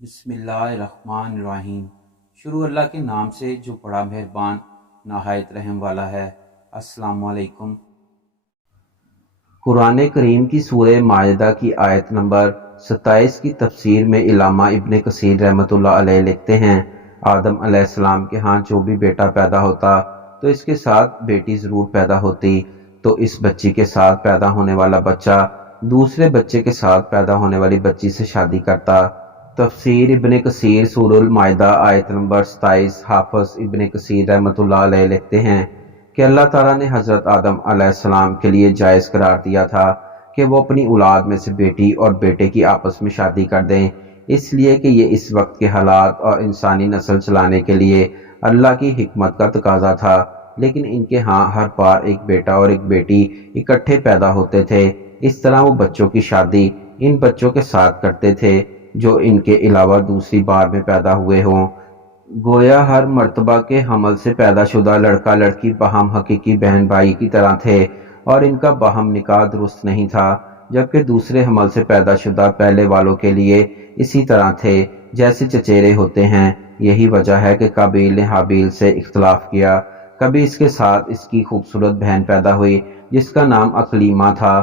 بسم اللہ الرحمن الرحیم۔ شروع اللہ کے نام سے جو بڑا مہربان نہایت رحم والا ہے۔ السلام علیکم۔ قرآن کریم کی سورہ مائدہ کی آیت نمبر 27 کی تفسیر میں علامہ ابن کثیر رحمۃ اللہ علیہ لکھتے ہیں، آدم علیہ السلام کے ہاں جو بھی بیٹا پیدا ہوتا تو اس کے ساتھ بیٹی ضرور پیدا ہوتی، تو اس بچی کے ساتھ پیدا ہونے والا بچہ دوسرے بچے کے ساتھ پیدا ہونے والی بچی سے شادی کرتا۔ تفسیر ابن کثیر سورہ المائدہ آیت نمبر 27۔ حافظ ابن کثیر رحمۃ اللہ علیہ لکھتے ہیں کہ اللہ تعالیٰ نے حضرت آدم علیہ السلام کے لیے جائز قرار دیا تھا کہ وہ اپنی اولاد میں سے بیٹی اور بیٹے کی آپس میں شادی کر دیں، اس لیے کہ یہ اس وقت کے حالات اور انسانی نسل چلانے کے لیے اللہ کی حکمت کا تقاضا تھا، لیکن ان کے ہاں ہر بار ایک بیٹا اور ایک بیٹی اکٹھے پیدا ہوتے تھے۔ اس طرح وہ بچوں کی شادی ان بچوں کے ساتھ کرتے تھے جو ان کے علاوہ دوسری بار میں پیدا ہوئے ہوں۔ گویا ہر مرتبہ کے حمل سے پیدا شدہ لڑکا لڑکی باہم حقیقی بہن بھائی کی طرح تھے اور ان کا باہم نکاح درست نہیں تھا، جبکہ دوسرے حمل سے پیدا شدہ پہلے والوں کے لیے اسی طرح تھے جیسے چچیرے ہوتے ہیں۔ یہی وجہ ہے کہ قابیل نے حابیل سے اختلاف کیا۔ کبھی اس کے ساتھ اس کی خوبصورت بہن پیدا ہوئی جس کا نام اقلیمہ تھا،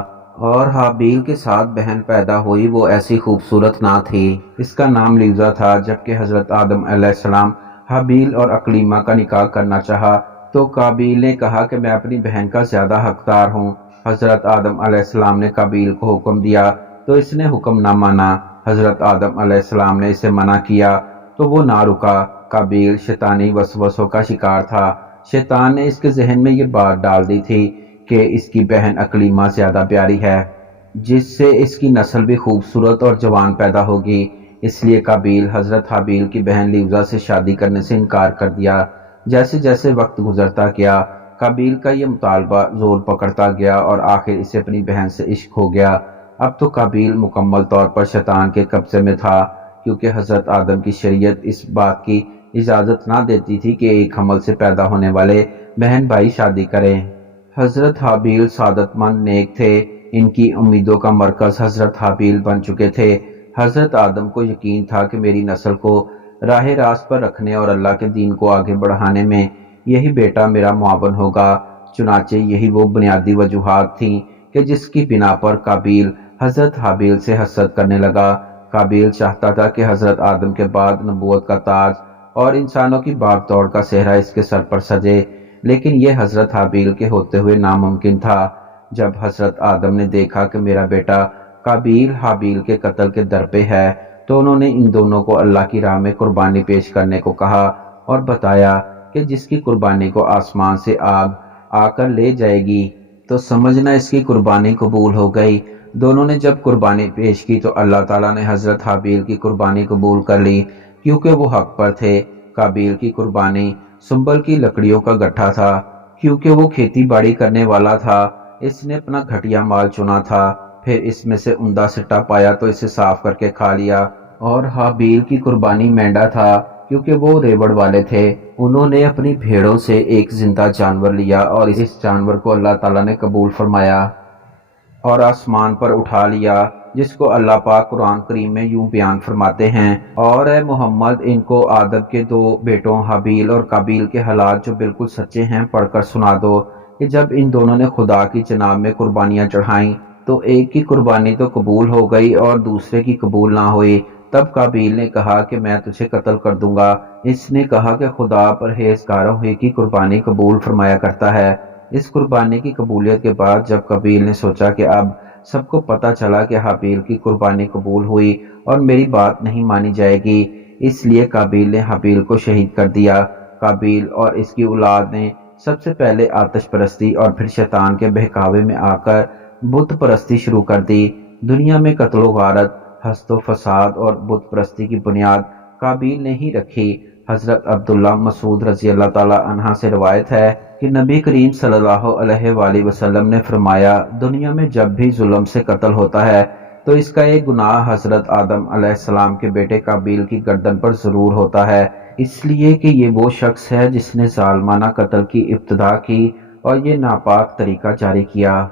اور حابیل کے ساتھ بہن پیدا ہوئی وہ ایسی خوبصورت نہ تھی، اس کا نام لیوزا تھا۔ جبکہ حضرت آدم علیہ السلام حابیل اور اقلیمہ کا نکاح کرنا چاہا تو قابیل نے کہا کہ میں اپنی بہن کا زیادہ حقدار ہوں۔ حضرت آدم علیہ السلام نے قابیل کو حکم دیا تو اس نے حکم نہ مانا۔ حضرت آدم علیہ السلام نے اسے منع کیا تو وہ نہ رکا۔ قابیل شیطانی وسوسوں کا شکار تھا۔ شیطان نے اس کے ذہن میں یہ بات ڈال دی تھی کہ اس کی بہن اقلیمہ زیادہ پیاری ہے، جس سے اس کی نسل بھی خوبصورت اور جوان پیدا ہوگی، اس لیے قابیل حضرت حابیل کی بہن لیوزا سے شادی کرنے سے انکار کر دیا۔ جیسے جیسے وقت گزرتا گیا قابیل کا یہ مطالبہ زور پکڑتا گیا اور آخر اسے اپنی بہن سے عشق ہو گیا۔ اب تو قابیل مکمل طور پر شیطان کے قبضے میں تھا، کیونکہ حضرت آدم کی شریعت اس بات کی اجازت نہ دیتی تھی کہ ایک حمل سے پیدا ہونے والے بہن بھائی شادی کریں۔ حضرت حابیل سعادت مند نیک تھے، ان کی امیدوں کا مرکز حضرت حابیل بن چکے تھے۔ حضرت آدم کو یقین تھا کہ میری نسل کو راہ راست پر رکھنے اور اللہ کے دین کو آگے بڑھانے میں یہی بیٹا میرا معاون ہوگا۔ چنانچہ یہی وہ بنیادی وجوہات تھیں کہ جس کی بنا پر قابیل حضرت حابیل سے حسد کرنے لگا۔ قابیل چاہتا تھا کہ حضرت آدم کے بعد نبوت کا تاج اور انسانوں کی بھاگ دوڑ کا صحرا اس کے سر پر سجے، لیکن یہ حضرت حابیل کے ہوتے ہوئے ناممکن تھا۔ جب حضرت آدم نے دیکھا کہ میرا بیٹا قابیل حابیل کے قتل کے در پہ ہے تو انہوں نے ان دونوں کو اللہ کی راہ میں قربانی پیش کرنے کو کہا اور بتایا کہ جس کی قربانی کو آسمان سے آگ آ کر لے جائے گی تو سمجھنا اس کی قربانی قبول ہو گئی۔ دونوں نے جب قربانی پیش کی تو اللہ تعالیٰ نے حضرت حابیل کی قربانی قبول کر لی، کیونکہ وہ حق پر تھے۔ قابیل کی قربانی سنبل کی لکڑیوں کا گٹھا تھا، کیونکہ وہ کھیتی باڑی کرنے والا تھا، اس نے اپنا گھٹیا مال چنا تھا، پھر اس میں سے عمدہ سٹا پایا تو اسے صاف کر کے کھا لیا۔ اور حابیل کی قربانی مینڈا تھا، کیونکہ وہ ریوڑ والے تھے، انہوں نے اپنی بھیڑوں سے ایک زندہ جانور لیا اور اس جانور کو اللہ تعالیٰ نے قبول فرمایا اور آسمان پر اٹھا لیا، جس کو اللہ پاک قرآن کریم میں یوں بیان فرماتے ہیں، اور اے محمد ان کو آدم کے دو بیٹوں حابیل اور قابیل کے حالات جو بالکل سچے ہیں پڑھ کر سنا دو کہ جب ان دونوں نے خدا کی جناب میں قربانیاں چڑھائیں تو ایک کی قربانی تو قبول ہو گئی اور دوسرے کی قبول نہ ہوئی۔ تب قابیل نے کہا کہ میں تجھے قتل کر دوں گا۔ اس نے کہا کہ خدا پرہیزگاروں ہی کی قربانی قبول فرمایا کرتا ہے۔ اس قربانی کی قبولیت کے بعد جب قابیل نے سوچا کہ اب سب کو پتہ چلا کہ حابیل کی قربانی قبول ہوئی اور میری بات نہیں مانی جائے گی، اس لیے قابیل نے حابیل کو شہید کر دیا۔ قابیل اور اس کی اولاد نے سب سے پہلے آتش پرستی اور پھر شیطان کے بہکاوے میں آ کر بت پرستی شروع کر دی۔ دنیا میں قتل و غارت، حسد و فساد اور بت پرستی کی بنیاد قابیل نے ہی رکھی۔ حضرت عبداللہ مسعود رضی اللہ تعالیٰ عنہ سے روایت ہے کہ نبی کریم صلی اللہ علیہ وآلہ وسلم نے فرمایا، دنیا میں جب بھی ظلم سے قتل ہوتا ہے تو اس کا ایک گناہ حضرت آدم علیہ السلام کے بیٹے قابیل کی گردن پر ضرور ہوتا ہے، اس لیے کہ یہ وہ شخص ہے جس نے ظالمانہ قتل کی ابتدا کی اور یہ ناپاک طریقہ جاری کیا۔